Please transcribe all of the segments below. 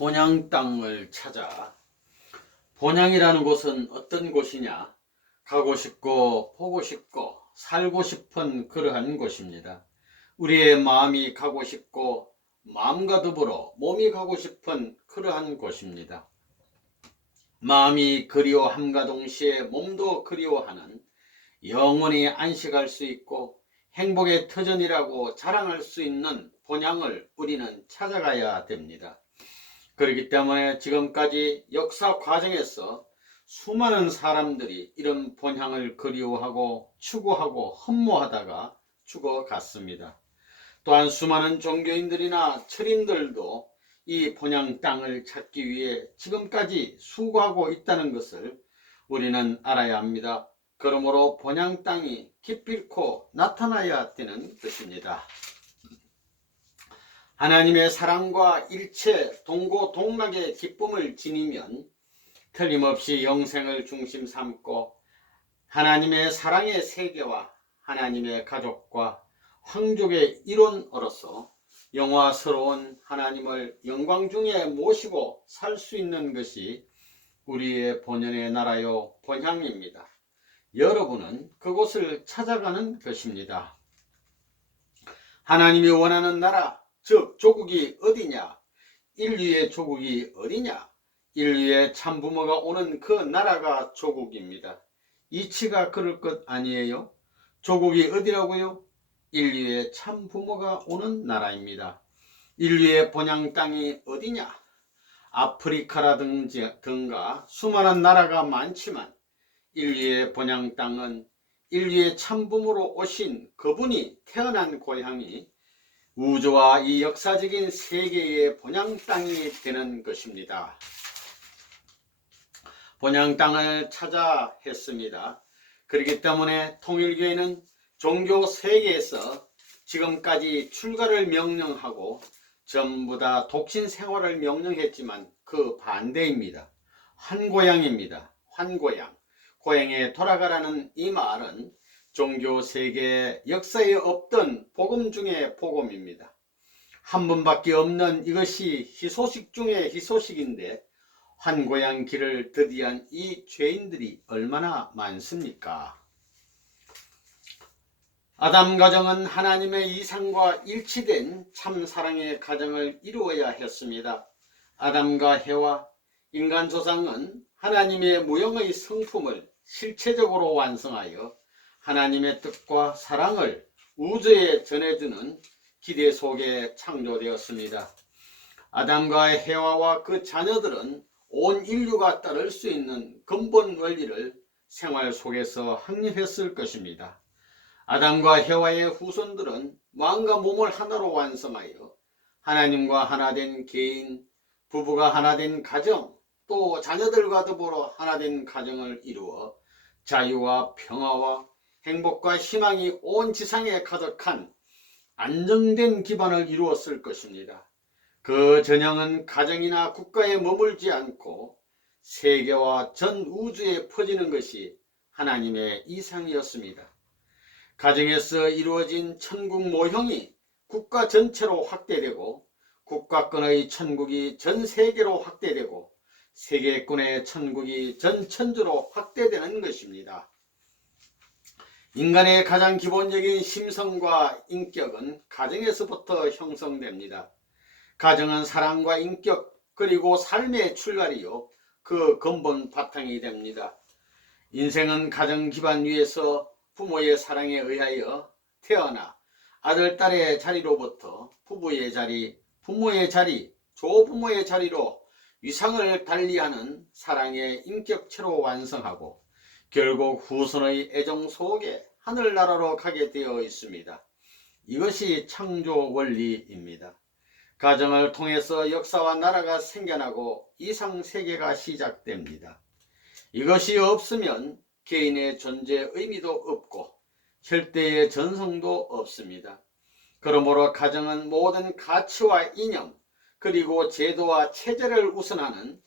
본향 땅을 찾아. 본향이라는 곳은 어떤 곳이냐? 가고 싶고 보고 싶고 살고 싶은 그러한 곳입니다. 우리의 마음이 가고 싶고 마음과 더불어 몸이 가고 싶은 그러한 곳입니다. 마음이 그리워함과 동시에 몸도 그리워하는, 영원히 안식할 수 있고 행복의 터전이라고 자랑할 수 있는 본향을 우리는 찾아가야 됩니다. 그렇기 때문에 지금까지 역사 과정에서 수많은 사람들이 이런 본향을 그리워하고 추구하고 흠모하다가 죽어갔습니다. 또한 수많은 종교인들이나 철인들도 이 본향 땅을 찾기 위해 지금까지 수고하고 있다는 것을 우리는 알아야 합니다. 그러므로 본향 땅이 기필코 나타나야 되는 것입니다. 하나님의 사랑과 일체 동고동락의 기쁨을 지니면 틀림없이 영생을 중심 삼고 하나님의 사랑의 세계와 하나님의 가족과 황족의 일원으로서 영화스러운 하나님을 영광 중에 모시고 살 수 있는 것이 우리의 본연의 나라요 본향입니다. 여러분은 그곳을 찾아가는 것입니다. 하나님이 원하는 나라, 즉 조국이 어디냐? 인류의 조국이 어디냐? 인류의 참부모가 오는 그 나라가 조국입니다. 이치가 그럴 것 아니에요? 조국이 어디라고요? 인류의 참부모가 오는 나라입니다. 인류의 본향 땅이 어디냐? 아프리카라든가 수많은 나라가 많지만 인류의 본향 땅은 인류의 참부모로 오신 그분이 태어난 고향이 우주와 이 역사적인 세계의 본향 땅이 되는 것입니다. 본향 땅을 찾아 했습니다. 그렇기 때문에 통일교회는 종교 세계에서 지금까지 출가를 명령하고 전부 다 독신 생활을 명령했지만 그 반대입니다. 환고향입니다. 환고향. 고향에 돌아가라는 이 말은 종교 세계 역사에 없던 복음 중의 복음입니다. 한 번밖에 없는 이것이 희소식 중의 희소식인데 환고향 길을 더디한 이 죄인들이 얼마나 많습니까? 아담 가정은 하나님의 이상과 일치된 참사랑의 가정을 이루어야 했습니다. 아담과 해와 인간 조상은 하나님의 무형의 성품을 실체적으로 완성하여 하나님의 뜻과 사랑을 우주에 전해주는 기대 속에 창조되었습니다. 아담과 해와와 그 자녀들은 온 인류가 따를 수 있는 근본 원리를 생활 속에서 확립했을 것입니다. 아담과 해와의 후손들은 마음과 몸을 하나로 완성하여 하나님과 하나된 개인, 부부가 하나된 가정, 또 자녀들과 더불어 하나된 가정을 이루어 자유와 평화와 행복과 희망이 온 지상에 가득한 안정된 기반을 이루었을 것입니다. 그 전형은 가정이나 국가에 머물지 않고 세계와 전 우주에 퍼지는 것이 하나님의 이상이었습니다. 가정에서 이루어진 천국 모형이 국가 전체로 확대되고 국가권의 천국이 전 세계로 확대되고 세계권의 천국이 전 천주로 확대되는 것입니다. 인간의 가장 기본적인 심성과 인격은 가정에서부터 형성됩니다. 가정은 사랑과 인격 그리고 삶의 출발이요 그 근본 바탕이 됩니다. 인생은 가정 기반 위에서 부모의 사랑에 의하여 태어나 아들, 딸의 자리로부터 부부의 자리, 부모의 자리, 조부모의 자리로 위상을 달리하는 사랑의 인격체로 완성하고 결국 후손의 애정 속에 하늘나라로 가게 되어 있습니다. 이것이 창조 원리입니다. 가정을 통해서 역사와 나라가 생겨나고 이상세계가 시작됩니다. 이것이 없으면 개인의 존재 의미도 없고 혈대의 전성도 없습니다. 그러므로 가정은 모든 가치와 이념 그리고 제도와 체제를 우선하는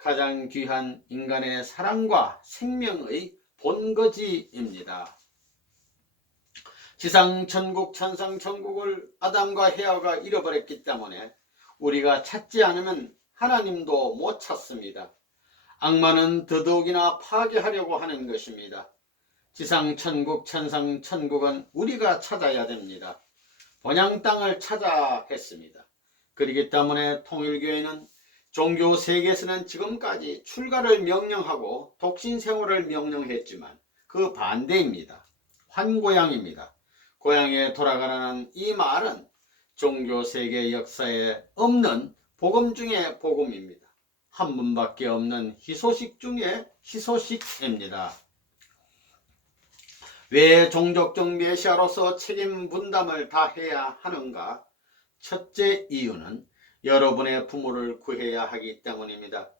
가장 귀한 인간의 사랑과 생명의 본거지입니다. 지상 천국 천상 천국을 아담과 해와가 잃어버렸기 때문에 우리가 찾지 않으면 하나님도 못 찾습니다. 악마는 더더욱이나 파괴하려고 하는 것입니다. 지상천국, 천상천국은 우리가 찾아야 됩니다. 본향 땅을 찾아 했습니다. 그렇기 때문에 통일교회는 종교 세계에서는 지금까지 출가를 명령하고 독신생활을 명령했지만 그 반대입니다. 환고향입니다. 고향에 돌아가라는 이 말은 종교 세계 역사에 없는 복음 중에 복음입니다. 한 번밖에 없는 희소식 중에 희소식입니다. 왜 종족적 메시아로서 책임 분담을 다해야 하는가? 첫째 이유는 여러분의 부모를 구해야 하기 때문입니다.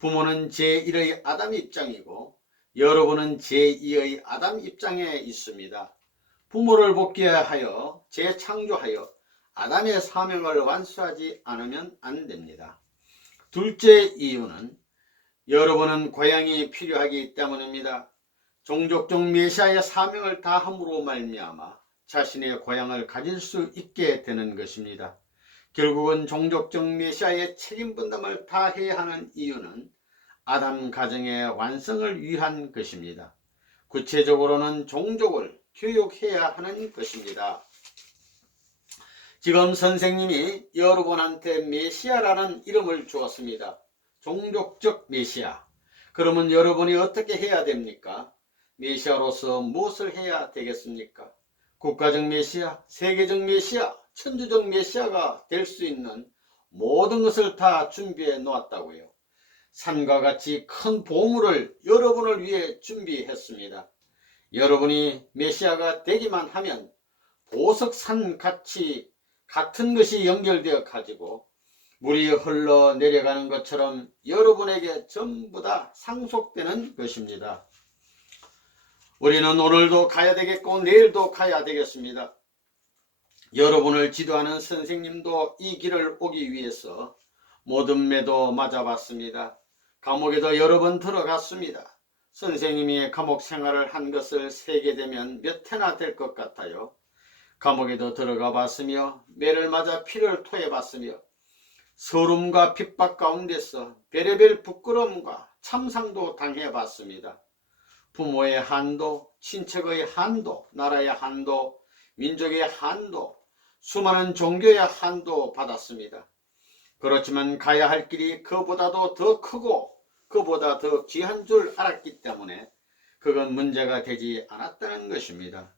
부모는 제1의 아담 입장이고 여러분은 제2의 아담 입장에 있습니다. 부모를 복귀하여 재창조하여 아담의 사명을 완수하지 않으면 안 됩니다. 둘째 이유는 여러분은 고향이 필요하기 때문입니다. 종족적 메시아의 사명을 다함으로 말미암아 자신의 고향을 가질 수 있게 되는 것입니다. 결국은 종족적 메시아의 책임 분담을 다해야 하는 이유는 아담 가정의 완성을 위한 것입니다. 구체적으로는 종족을 교육해야 하는 것입니다. 지금 선생님이 여러분한테 메시아라는 이름을 주었습니다. 종족적 메시아. 그러면 여러분이 어떻게 해야 됩니까? 메시아로서 무엇을 해야 되겠습니까? 국가적 메시아, 세계적 메시아, 천주적 메시아가 될 수 있는 모든 것을 다 준비해 놓았다고요. 산과 같이 큰 보물을 여러분을 위해 준비했습니다. 여러분이 메시아가 되기만 하면 보석산 같이 같은 것이 연결되어 가지고 물이 흘러내려가는 것처럼 여러분에게 전부 다 상속되는 것입니다. 우리는 오늘도 가야 되겠고 내일도 가야 되겠습니다. 여러분을 지도하는 선생님도 이 길을 오기 위해서 모든 매도 맞아봤습니다. 감옥에도 여러 번 들어갔습니다. 선생님이 감옥 생활을 한 것을 세게 되면 몇 해나 될 것 같아요. 감옥에도 들어가 봤으며 매를 맞아 피를 토해 봤으며 서름과 핍박 가운데서 별의별 부끄러움과 참상도 당해 봤습니다. 부모의 한도, 친척의 한도, 나라의 한도, 민족의 한도, 수많은 종교의 한도 받았습니다. 그렇지만 가야 할 길이 그보다도 더 크고 그보다 더 귀한 줄 알았기 때문에 그건 문제가 되지 않았다는 것입니다.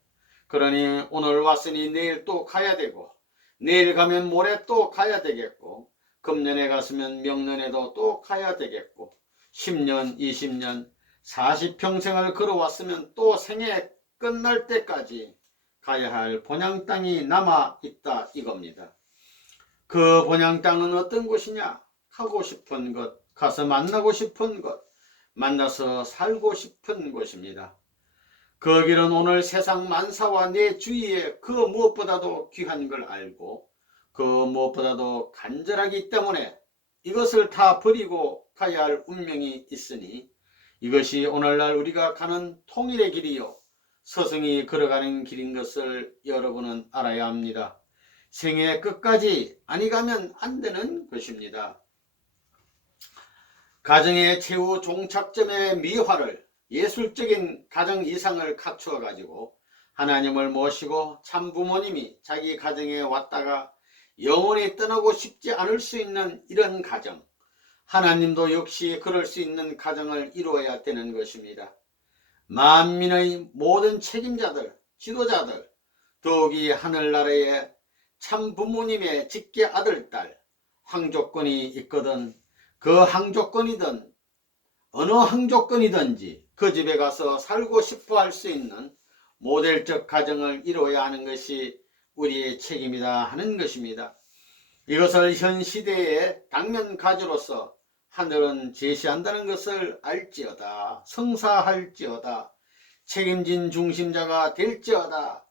그러니 오늘 왔으니 내일 또 가야 되고 내일 가면 모레 또 가야 되겠고 금년에 갔으면 명년에도 또 가야 되겠고 10년, 20년, 40평생을 걸어왔으면 또 생애 끝날 때까지 가야 할 본향 땅이 남아 있다 이겁니다. 그 본향 땅은 어떤 곳이냐? 하고 싶은 것, 가서 만나고 싶은 것, 만나서 살고 싶은 곳입니다. 그 길은 오늘 세상 만사와 내 주위에 그 무엇보다도 귀한 걸 알고 그 무엇보다도 간절하기 때문에 이것을 다 버리고 가야 할 운명이 있으니 이것이 오늘날 우리가 가는 통일의 길이요 서성이 걸어가는 길인 것을 여러분은 알아야 합니다. 생애 끝까지 아니 가면 안 되는 것입니다. 가정의 최후 종착점의 미화를 예술적인 가정 이상을 갖추어 가지고 하나님을 모시고 참 부모님이 자기 가정에 왔다가 영원히 떠나고 싶지 않을 수 있는 이런 가정, 하나님도 역시 그럴 수 있는 가정을 이루어야 되는 것입니다. 만민의 모든 책임자들, 지도자들, 더욱이 하늘나라의 참 부모님의 직계 아들, 딸, 황조건이 있거든 그 황조건이든 어느 황조건이든지 그 집에 가서 살고 싶어 할 수 있는 모델적 가정을 이루어야 하는 것이 우리의 책임이다 하는 것입니다. 이것을 현 시대의 당면 가지로서 하늘은 제시한다는 것을 알지어다, 성사할지어다, 책임진 중심자가 될지어다.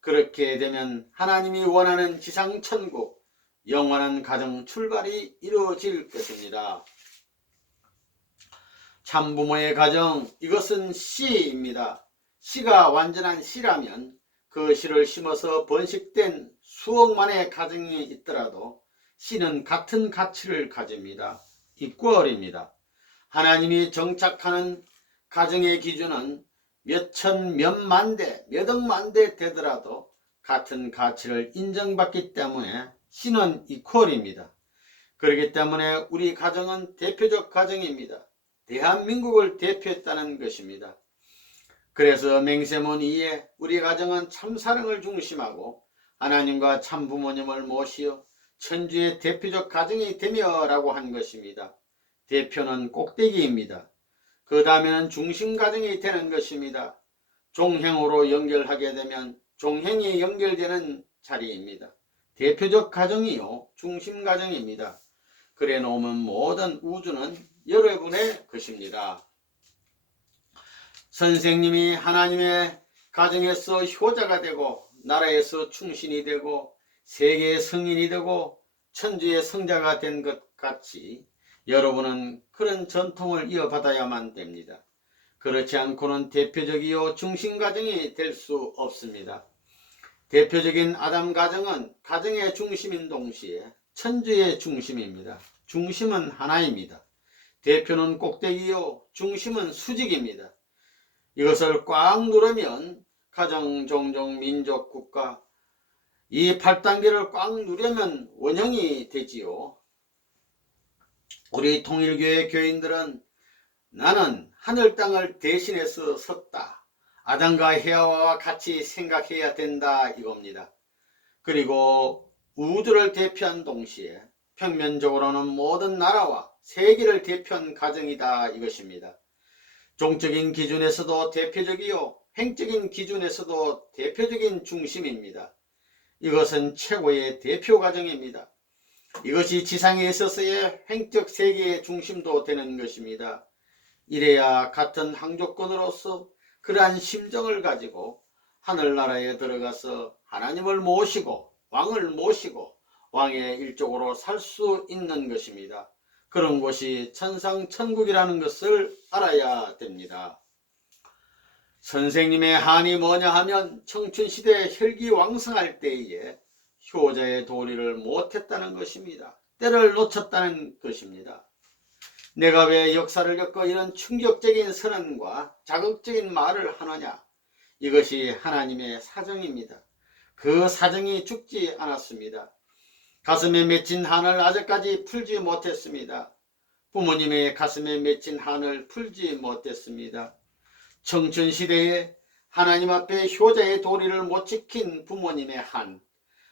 그렇게 되면 하나님이 원하는 지상천국, 영원한 가정 출발이 이루어질 것입니다. 참부모의 가정, 이것은 씨입니다. 씨가 완전한 씨라면 그 씨를 심어서 번식된 수억만의 가정이 있더라도 씨는 같은 가치를 가집니다. 이퀄입니다. 하나님이 정착하는 가정의 기준은 몇 천, 몇 만 대, 몇 억만 대 되더라도 같은 가치를 인정받기 때문에 씨는 이퀄입니다. 그렇기 때문에 우리 가정은 대표적 가정입니다. 대한민국을 대표했다는 것입니다. 그래서 맹세문 2에 우리 가정은 참사랑을 중심하고 하나님과 참부모님을 모시어 천주의 대표적 가정이 되며 라고 한 것입니다. 대표는 꼭대기입니다. 그 다음에는 중심가정이 되는 것입니다. 종행으로 연결하게 되면 종행이 연결되는 자리입니다. 대표적 가정이요 중심가정입니다. 그래 놓으면 모든 우주는 여러분의 것입니다. 선생님이 하나님의 가정에서 효자가 되고 나라에서 충신이 되고 세계의 성인이 되고 천주의 성자가 된 것 같이 여러분은 그런 전통을 이어받아야만 됩니다. 그렇지 않고는 대표적이요 중심가정이 될 수 없습니다. 대표적인 아담 가정은 가정의 중심인 동시에 천주의 중심입니다. 중심은 하나입니다. 대표는 꼭대기요 중심은 수직입니다. 이것을 꽉 누르면 가정, 종족, 민족, 국가 이 8단계를 꽉 누르면 원형이 되지요. 우리 통일교회 교인들은 나는 하늘 땅을 대신해서 섰다. 아담과 헤아와와 같이 생각해야 된다 이겁니다. 그리고 우주를 대표한 동시에 평면적으로는 모든 나라와 세계를 대표한 가정이다 이것입니다. 종적인 기준에서도 대표적이요 행적인 기준에서도 대표적인 중심입니다. 이것은 최고의 대표 가정입니다. 이것이 지상에 있어서의 행적 세계의 중심도 되는 것입니다. 이래야 같은 항조권으로서 그러한 심정을 가지고 하늘나라에 들어가서 하나님을 모시고 왕을 모시고 왕의 일족으로 살 수 있는 것입니다. 그런 곳이 천상천국이라는 것을 알아야 됩니다. 선생님의 한이 뭐냐 하면 청춘시대 혈기왕성할 때에 효자의 도리를 못했다는 것입니다. 때를 놓쳤다는 것입니다. 내가 왜 역사를 겪어 이런 충격적인 선언과 자극적인 말을 하느냐? 이것이 하나님의 사정입니다. 그 사정이 죽지 않았습니다. 가슴에 맺힌 한을 아직까지 풀지 못했습니다. 부모님의 가슴에 맺힌 한을 풀지 못했습니다. 청춘시대에 하나님 앞에 효자의 도리를 못 지킨 부모님의 한,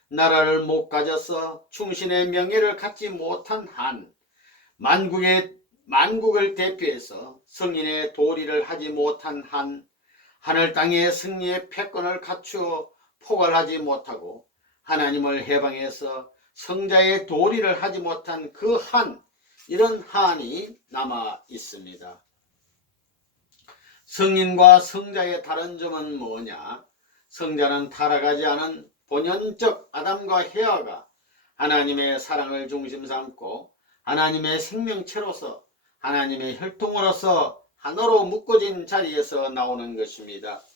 나라를 못 가져서 충신의 명예를 갖지 못한 한, 만국을 대표해서 성인의 도리를 하지 못한 한, 하늘 땅의 승리의 패권을 갖추어 포괄하지 못하고 하나님을 해방해서 성자의 도리를 하지 못한 그 한, 이런 한이 남아 있습니다. 성인과 성자의 다른 점은 뭐냐? 성자는 타락하지 않은 본연적 아담과 헤아가 하나님의 사랑을 중심 삼고 하나님의 생명체로서 하나님의 혈통으로서 하나로 묶어진 자리에서 나오는 것입니다.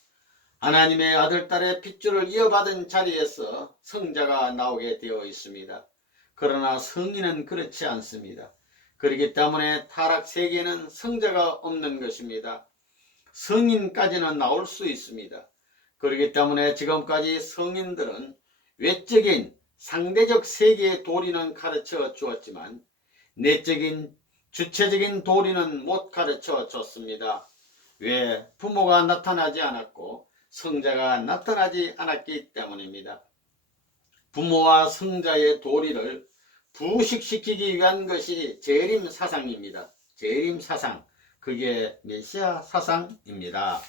하나님의 아들, 딸의 핏줄을 이어받은 자리에서 성자가 나오게 되어 있습니다. 그러나 성인은 그렇지 않습니다. 그렇기 때문에 타락 세계에는 성자가 없는 것입니다. 성인까지는 나올 수 있습니다. 그렇기 때문에 지금까지 성인들은 외적인 상대적 세계의 도리는 가르쳐 주었지만 내적인 주체적인 도리는 못 가르쳐 줬습니다. 왜? 부모가 나타나지 않았고 성자가 나타나지 않았기 때문입니다. 부모와 성자의 도리를 부식시키기 위한 것이 재림 사상입니다. 재림 사상, 그게 메시아 사상입니다.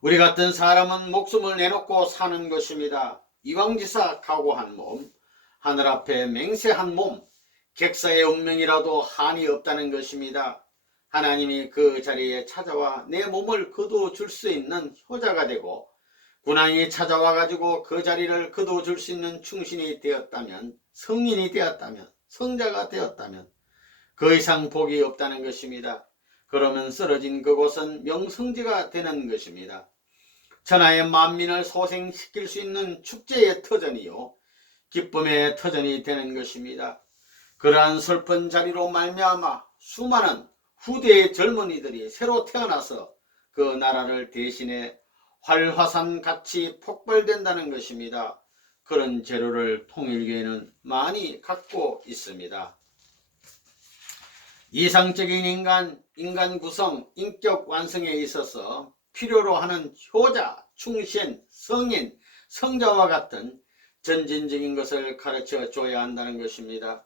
우리 같은 사람은 목숨을 내놓고 사는 것입니다. 이왕지사 각오한 몸, 하늘 앞에 맹세한 몸, 객사의 운명이라도 한이 없다는 것입니다. 하나님이 그 자리에 찾아와 내 몸을 거두어줄 수 있는 효자가 되고 군왕이 찾아와 가지고 그 자리를 거두어줄 수 있는 충신이 되었다면, 성인이 되었다면, 성자가 되었다면 그 이상 복이 없다는 것입니다. 그러면 쓰러진 그곳은 명성지가 되는 것입니다. 천하의 만민을 소생시킬 수 있는 축제의 터전이요 기쁨의 터전이 되는 것입니다. 그러한 슬픈 자리로 말미암아 수많은 후대의 젊은이들이 새로 태어나서 그 나라를 대신해 활화산같이 폭발된다는 것입니다. 그런 재료를 통일교회는 많이 갖고 있습니다. 이상적인 인간 구성, 인격 완성에 있어서 필요로 하는 효자, 충신, 성인, 성자와 같은 전진적인 것을 가르쳐 줘야 한다는 것입니다.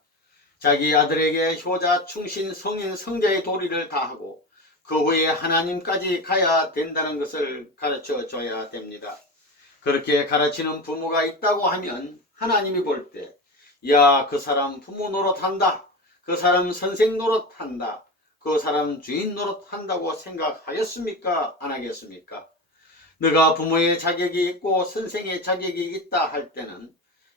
자기 아들에게 효자, 충신, 성인, 성자의 도리를 다하고 그 후에 하나님까지 가야 된다는 것을 가르쳐 줘야 됩니다. 그렇게 가르치는 부모가 있다고 하면 하나님이 볼 때, 야, 그 사람 부모 노릇한다. 그 사람 선생 노릇한다. 그 사람 주인 노릇한다고 생각하겠습니까? 안 하겠습니까? 너가 부모의 자격이 있고 선생의 자격이 있다 할 때는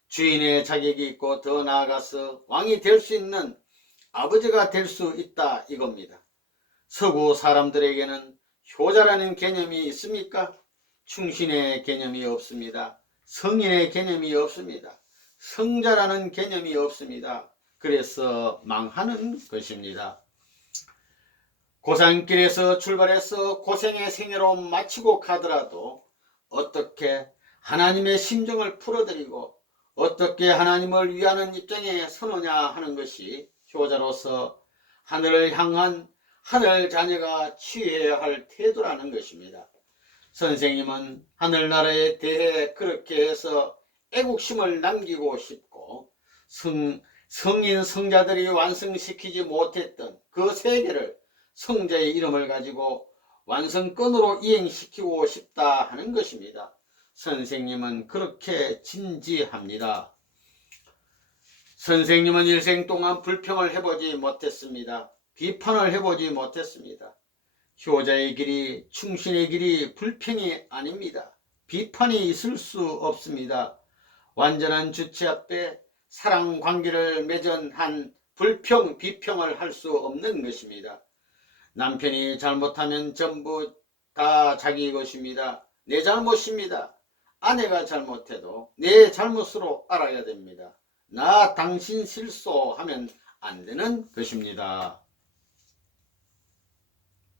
주인의 자격이 있고 더 나아가서 왕이 될 수 있는 아버지가 될 수 있다 이겁니다. 서구 사람들에게는 효자라는 개념이 있습니까? 충신의 개념이 없습니다. 성인의 개념이 없습니다. 성자라는 개념이 없습니다. 그래서 망하는 것입니다. 고산길에서 출발해서 고생의 생애로 마치고 가더라도 어떻게 하나님의 심정을 풀어드리고 어떻게 하나님을 위하는 입장에 서느냐 하는 것이 효자로서 하늘을 향한 하늘 자녀가 취해야 할 태도라는 것입니다. 선생님은 하늘나라에 대해 그렇게 해서 애국심을 남기고 싶고 성인 성자들이 완성시키지 못했던 그 세계를 성자의 이름을 가지고 완성권으로 이행시키고 싶다 하는 것입니다. 선생님은 그렇게 진지합니다. 선생님은 일생 동안 불평을 해보지 못했습니다. 비판을 해보지 못했습니다. 효자의 길이, 충신의 길이 불평이 아닙니다. 비판이 있을 수 없습니다. 완전한 주체 앞에 사랑 관계를 맺은 불평, 비평을 할 수 없는 것입니다. 남편이 잘못하면 전부 다 자기 것입니다. 내 잘못입니다. 아내가 잘못해도 내 잘못으로 알아야 됩니다. 나 당신 실수하면 안 되는 것입니다.